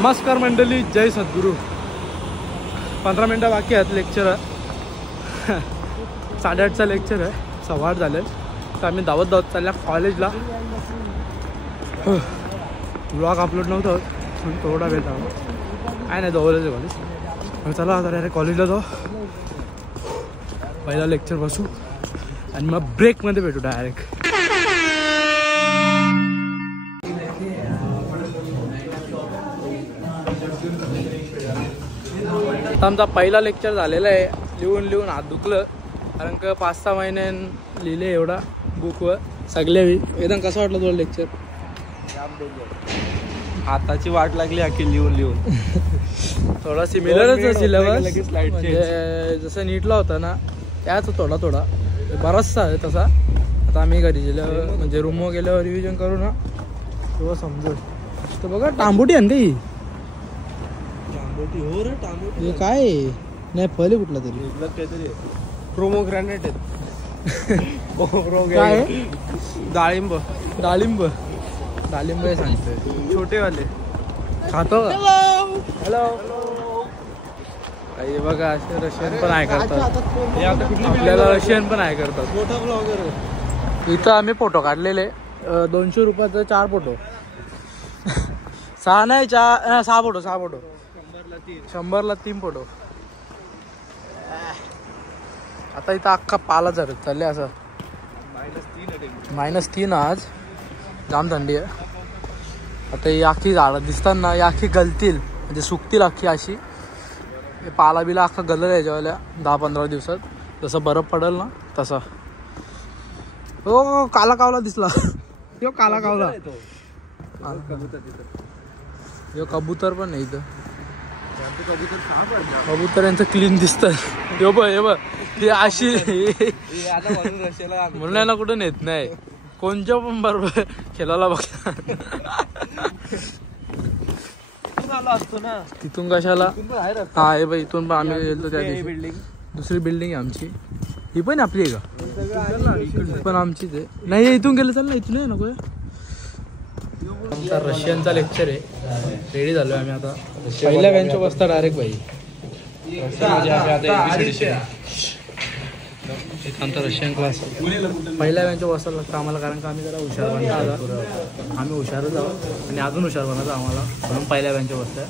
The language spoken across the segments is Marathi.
नमस्कार मंडळी, जय सद्गुरू. 15 मिनटं बाकी आहेत लेक्चर. 8:30चा लेक्चर आहे, 8:15 झाले. तर आम्ही धावत चालल्या कॉलेजला. ब्लॉग अपलोड नव्हतं पण थोडा वेळ झाला. काय नाही, जवळच आहे कॉलेज. मग चला आता डायरेक्ट कॉलेजला जाऊ. पहिला लेक्चर बसू आणि मग ब्रेकमध्ये भेटू डायरेक्ट. आता आमचा पहिला लेक्चर झालेला आहे. लिहून हात दुखलं, कारण का 5-6 महिने लिहिले एवढा बुकवर सगळे. एकदम कसं वाटलं तुला लेक्चर? हाताची वाट लागली आखी लिहून थोडा सिमिलरच सिलेबस, म्हणजे जसं नीटला होता ना त्याच थोडा बराचसा आहे तसा. आता आम्ही घरी गेल्यावर म्हणजे रूमवर गेल्यावर रिव्हिजन करू ना तेव्हा समजेल. तर बघा टांबोटी आहे ना ही. हो रे, टांबोटी हे काय नाही, फळ कुठला तरी काहीतरी प्रोमोग्रॅनेट आहे. काय डाळिंब आहे सांगतोय, छोटेवाले खातो का? हॅलो. हे बघा असे रशियन पण आहे करतात. आपल्याला रशियन पण आहे करतात. मोठा ब्लॉगर. इथं आम्ही फोटो काढलेले 200 रुपयाचं 4 फोटो. 6 नाही 6 फोटो 100ला 3 फोटो. आता इथं अख्खा पाला चालले असं. -3 आज. जाम थंडी आहे. आता ही अख्खी झाडं दिसतात ना, ही अख्खी गलतील म्हणजे सुकतील अख्खी अशी. पाला बिला अख्खा गलल याच्यावाल्या 10-15 दिवसात. जसं बरफ पडेल ना तसा. हो, काला कावला दिसला. यो काला कावला. यो कबूतर पण नाही इथं. कबूतर यांचं क्लीन दिसतं. हे बघ ती अशी म्हणून ना कुठं नेत नाही. कोणच्या पण बरोबर खेळायला बघता. असतो ना तिथून कशाला? हा हे बाई, इथून पण आम्ही गेलो त्या दिवशी. दुसरी बिल्डिंग आहे आमची. ही पण आपली आहे का? पण आमचीच आहे. नाही, इथून गेलं चाल ना, इथून आहे नको. आमचा रशियनचा लेक्चर आहे. रेडी झालो आम्ही आता. पहिल्या बेंचवर बसता डायरेक्ट बाई. आमचा रशियन क्लास पहिल्या बेंचवर बसायला लागतं आम्हाला, कारण का आम्ही जरा हुशार बनतो. आम्ही हुशारच आहोत आणि अजून हुशार बनायचं आम्हाला, म्हणून पहिल्या बेंचवर बसतोय.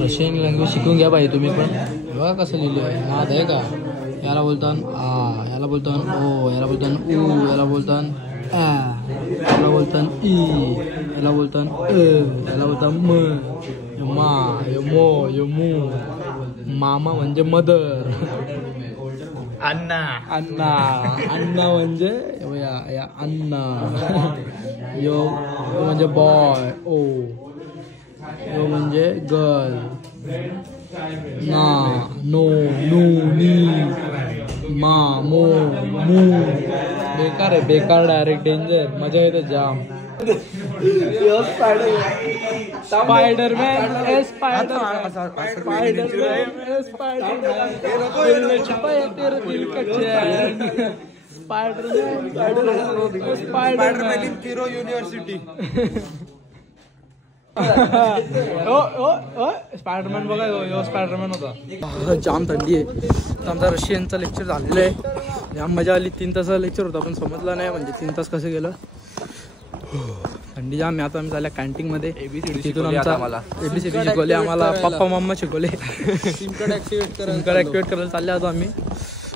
रशियन लँग्वेज शिकून घ्या पाहिजे तुम्ही पण. बघा कसं लिहिलं नाद आहे का. याला बोलतात आ, याला बोलतात ओ, याला बोलतात ऊ, याला बोलतात आ, याला बोलतात ई, याला बोलतात याला बोलतात म, मा, मो, मू. मामा म्हणजे मदर. अण्णा म्हणजे अण्णा. यो म्हणजे बॉय. ओ यो म्हणजे गर्ल. ना, नो, नू, नी, मा, मो, मू. बेकार आहे, बेकार. Direct danger. मजा येते जाम. स्पायडरमॅन. युनिव्हर्सिटी. स्पायडरमॅन बघा, यो स्पायडरमॅन होता. जाम थंडी आहे. आमचा रशियनचा लेक्चर झालेलं आहे. जाम मजा आली. 3 तासाचा लेक्चर होता पण समजलं नाही म्हणजे 3 तास कसं गेलं. थंडी जाम. आता आम्ही झाल्या कॅन्टीनमध्ये. तिथून आमचा ABCD शिकवले आम्हाला. पप्पा मम्मा शिकवले. सिम कार्ड ॲक्टिवेट करायला चालले होतो आम्ही.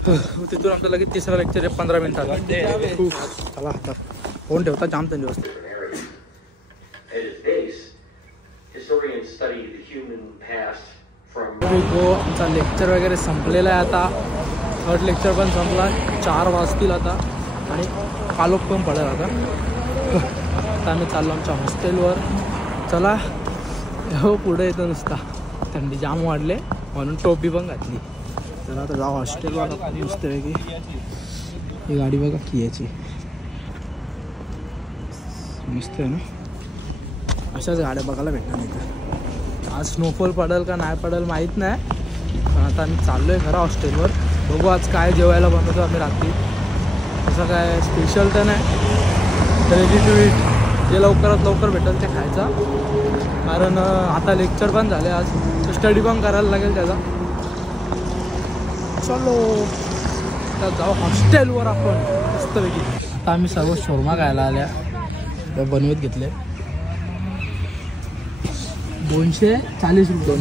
तिथून आमचं लगेच तिसरा लेक्चर आहे 15 मिनिटाला. चला आता फोन ठेवता, जाम थंडी वाजते. आमचा लेक्चर वगैरे संपलेला आहे आता. 3rd लेक्चर पण संपला. 4 वाजतील आता आणि कालोख पण पडेल आता. आता आम्ही चाललो आमच्या हॉस्टेलवर. चला हो, पुढे येतो नुसता. थंडी जाम वाढले म्हणून टोपी पण घातली. चला आता जाऊ हॉस्टेलवर. नुसते वेगळी ही गाडी बघा कियाची. मस्त आहे ना. अशाच गाड्या बघायला भेटणार इथं. आज स्नोफॉल पडेल का नाही पडेल माहीत नाही, पण आता आम्ही चाललो आहे खरं हॉस्टेलवर. बघू आज काय जेवायला बनवतो आम्ही रात्री. असं काय स्पेशल तर नाही, रेडी टू इट जे लवकरात लवकर भेटेल ते खायचा. कारण आता लेक्चर पण झाले आज, स्टडी पण करायला लागेल त्याचा. चलो तर जाऊ हॉस्टेलवर आपण मस्तपैकी. आता आम्ही सर्व शोरमा खायला आल्या, बनवत घेतले. 240 रुपये,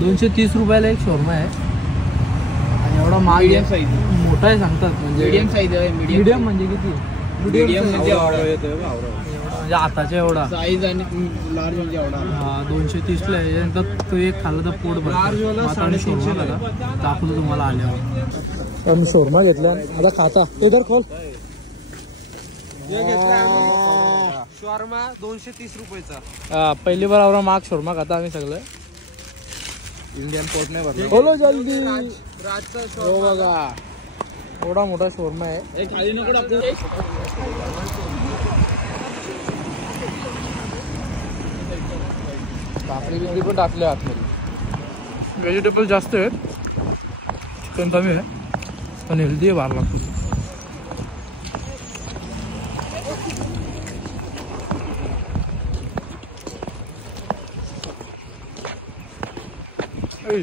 230 रुपयाला एक शोरमा आहे. आणि एवढा माल मोठा आहे सांगतात, म्हणजे मीडियम साईज आहे. मीडियम म्हणजे किती? मीडियम म्हणजे म्हणजे आताच्या एवढा साईज आणि लार्ज म्हणजे एवढा. हा 230ला आहे. यानंतर तो एक खाल्ला तर पोट भरतो. आता शोरमा दाखवतो तुम्हाला आल्यावर. आम्ही शोरमा घेतला आता खाता इधर खोल. शॉर्मा 230 रुपयाचा. हा पहिली बार आवरा माग शोरमा खाता आम्ही सगळं. इंडियन पोर्ट नाही भरला. बोलो जल्दी. राजचा हो बघा एवढा मोठा शोरमा आहे. खाली नको टाकू. भाकरी बिकरी पण टाकले आतमध्ये. व्हेजिटेबल जास्त आहेत, चिकन कमी आहे, पण हेल्दी आहे. बाहेर लागतो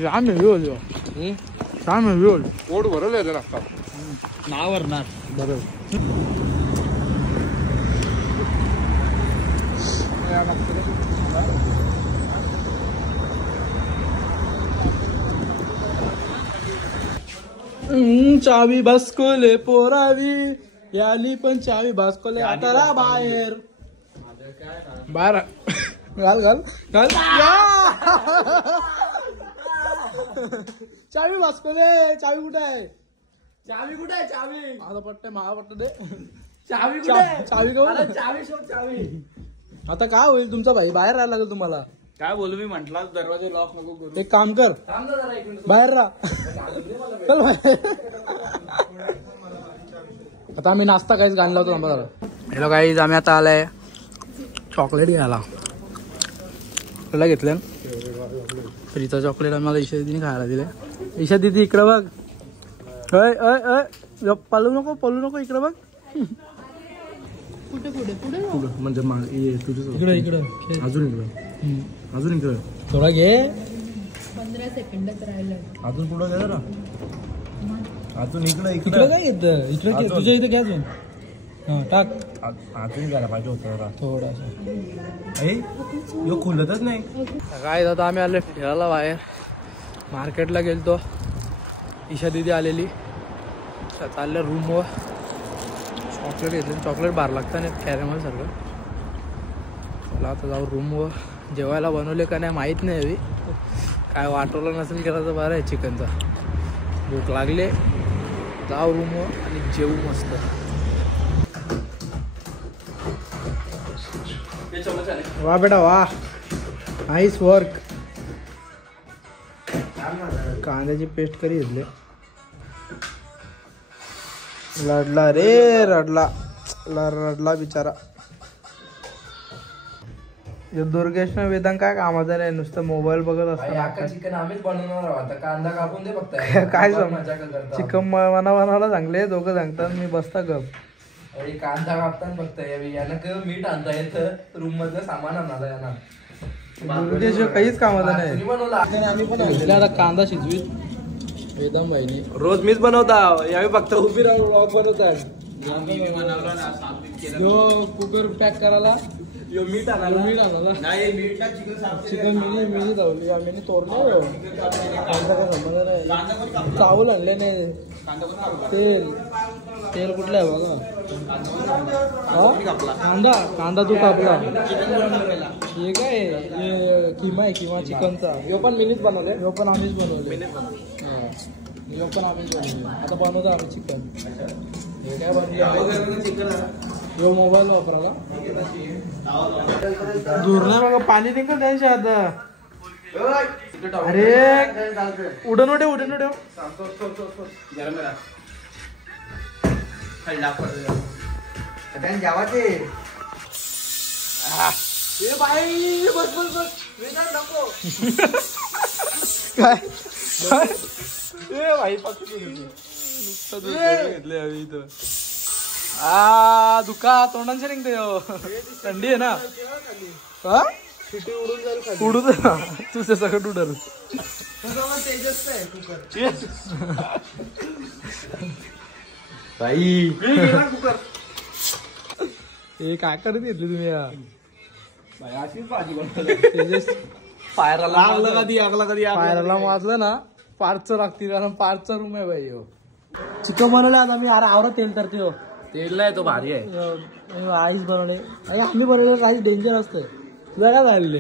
जाम हेवी होल, जाम हेवी होल. पोट भरल आहे लागतात. नाव भरणार बरोबर. चावी बसकोले पोरावी याली पण चावी बसकोले आता बाहेर बाहेर घाल घाल घाल. चावी बसकोले. चावी कुठे आहे? चावी कुठे आहे? चावी माझा पट्ट माझा पट्ट दे. चावी कुठे? चावी घेऊन चावी शोध. चावी आता काय होईल तुमचा भाई? बाहेर राहायला लागेल तुम्हाला. काय बोलू मी म्हंटला दरवाजे लॉक नको करू. एक काम कर, बाहेर राहा. चल बाहेर. आता आम्ही नाश्ता काहीच गाणला होतो आम्हाला. हॅलो गाईज, आम्ही आता आलाय चॉकलेट घ्यायला. तुला घेतलं फ्रीचा चॉकलेट आम्हाला ईशा दिदीने खायला दिले. ईशा दिदी इकडं बघ. अय अय अय पळू नको इकडं बघ. पुढे म्हणजे इकडं इकडं अजून इकडं थोडा घे. 15 सेकंदात राहिलं. अजून पुढं घ्या जरा. अजून इकडं इकडं काय घेतं? इकडं तुझ्या इथं घ्या अजून. हा टाक. अजून घ्यायला पाहिजे होतं जरा थोडासा. यो खुलतच नाही काय आता आम्ही आले फिरायला बाहेर. मार्केटला गेलतो. ईशा दिदी आलेली. चालल्या रूमवर. चॉकलेट घेतले. चॉकलेट बाहेर लागतं नाही कॅरेमल सारखं. चला आता जाऊ रूमवर. जेवायला बनवले का नाही माहीत नाही हवी. काय वाटवलं नसेल केला तर बरं आहे चिकनचा. भूक लागले. जाऊ रूमवर आणि जेवू मस्त. वा बेटा वा, नाईस वर्क. कांद्याची पेस्ट करी घेतले. रडला रे रडला बिचारा. दुर्गेश न वेदांत काय कामाचा नाही, नुसतं मोबाईल बघत असतात. चिकन आम्हीच बनवणार आहोत. कांदा कापून दे फक्त. काय चिकन बनवायला सांगले दोघं सांगतात, मी बसता गप. कांदा कापतात फक्त. यानं मीठ आणता येतं, रूम मधलं सामान आणायला यांना. दुर्गेश काहीच कामाचा नाही. आम्ही पण आता कांदा शिजवीत वेदांत भाईने. रोज मीच बनवता. यावेळी फक्त उभी राहून बनवताय. कुकर पॅक करायला मीठ आणायला चिकन मिनी धावली. आम्ही तोडलं कांदा काय संबंध नाही. चावल आणले नाही. तेल कुठलं आहे बघा. कांदा तू कापला. हे काय किमा आहे, किमा चिकनचा. ह्यो पण मिनीच बनवले. ह्यो पण आम्हीच बनवले. आता बनवतो आम्ही चिकन. हे काय बनवलं चिकन. ह्यो मोबाईल वापराला दूर नाही बघा. पाणी निघत द्यायचे आता. अरे उडन ए बाई बस बस बस वेदांत नको काय ए भाई घेतले हवी इथं दुखा तोंडांचे निघते थंडी आहे ना हा उडू तुझं सगळं उडल बाई हे काय करत घेतली तुम्ही या पायराला पायराला वाजलं ना पार्कचं लागतील कारण पार्कचा रूम आहे बाई चिकन बनवलं आता मी अरे आवडत तेल तर ते तेल नाही तो भारी आहे आईस बनवले आम्ही बनवलं राईस डेंजर असतं तुला काय झालेलं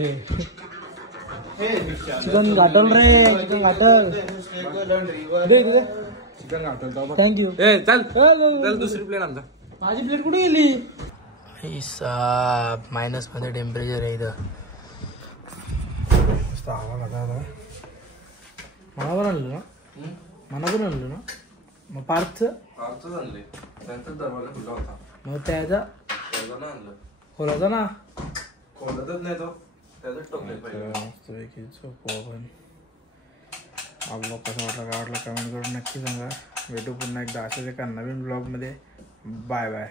चिकन घाटल रे चिकन घाटल चिकन घालतो थँक्यू चल दुसरी प्लेट आमचा माझी प्लेट कुठे गेली मायनस मध्ये टेम्परेचर आहे इथं मला पण आणलं ना मला पण आणलं ना मग पार्कचं आणले त्यांचा दरवाजा खुला होता मग त्याचा आणलं खोलाचा ना खोलतच नाही तो त्याचाच टोकले आपण आपलं कसं वाटलं काय वाटलं कमेंट करून नक्की सांगा भेटू पुन्हा एकदा अशाच एका नवीन ब्लॉगमध्ये बाय बाय